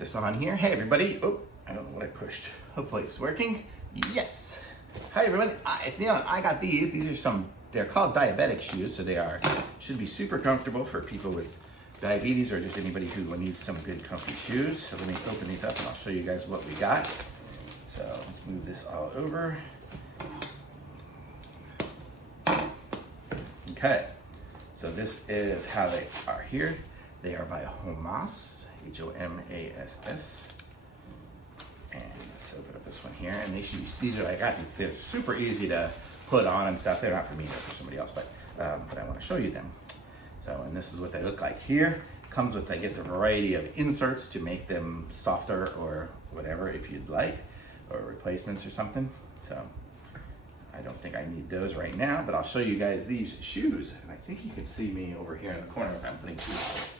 this on here. Hey everybody. Oh, I don't know what I pushed. Hopefully it's working. Yes. Hi everybody. It's Neil. I got these. These are they're called Diabetic shoes, so they should be super comfortable for people with diabetes or just anybody who needs some good comfy shoes. So let me open these up and I'll show you guys what we got. So let's move this all over. Okay. So this is how they are here. They are by HOMASS, H-O-M-A-S-S. And let's open up this one here. And these are, I got these, they're super easy to put on and stuff. They're not for me, they're for somebody else, but I want to show you them. So, and this is what they look like here. Comes with, I guess, a variety of inserts to make them softer or whatever if you'd like, or replacements or something. So, I don't think I need those right now, but I'll show you guys these shoes. And I think you can see me over here in the corner if I'm putting shoes on.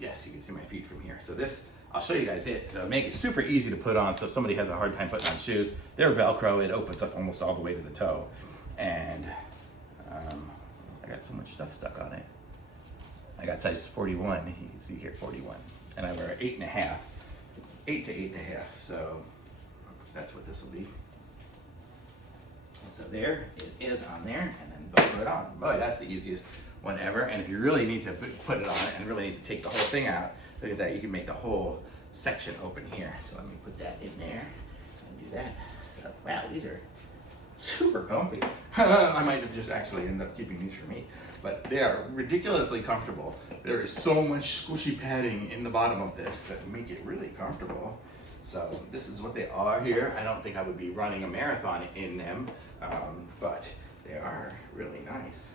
Yes, you can see my feet from here. So this, I'll show you guys it to make it super easy to put on. So if somebody has a hard time putting on shoes, they're Velcro. It opens up almost all the way to the toe. And I got so much stuff stuck on it. I got size 41. You can see here 41. And I wear 8.5. 8 to 8.5. So that's what this will be. And so there it is on there, and then Velcro it on. Boy, that's the easiest one ever. And if you really need to put it on and really need to take the whole thing out, look at that, you can make the whole section open here. So let me put that in there and do that. So, wow, these are super comfy. I might have just actually ended up keeping these for me, but they are ridiculously comfortable. There is so much squishy padding in the bottom of this that make it really comfortable. So this is what they are here. I don't think I would be running a marathon in them, but they are really nice.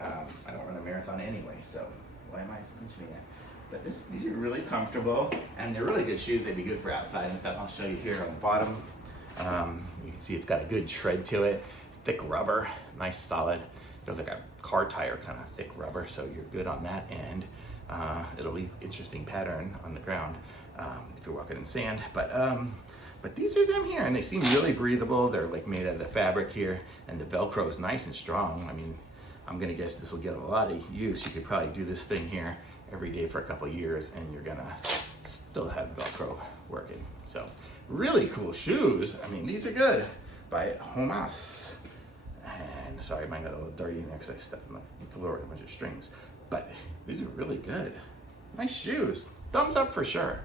I don't run a marathon anyway, so why am I mentioning that? But these are really comfortable, and they're really good shoes. They'd be good for outside and stuff. I'll show you here on the bottom. You can see it's got a good tread to it. Thick rubber, nice solid. Feels like a car tire kind of thick rubber, so you're good on that end. It'll leave interesting pattern on the ground if you're walking in sand. But these are them here, and they seem really breathable. They're like made out of the fabric here, and the Velcro is nice and strong. I mean, I'm gonna guess this will get a lot of use. You could probably do this thing here every day for a couple years, and you're gonna still have Velcro working. So really cool shoes. I mean, these are good by HOMASS. And sorry, mine got a little dirty in there because I stepped on the floor with a bunch of strings. But these are really good. Nice shoes. Thumbs up for sure.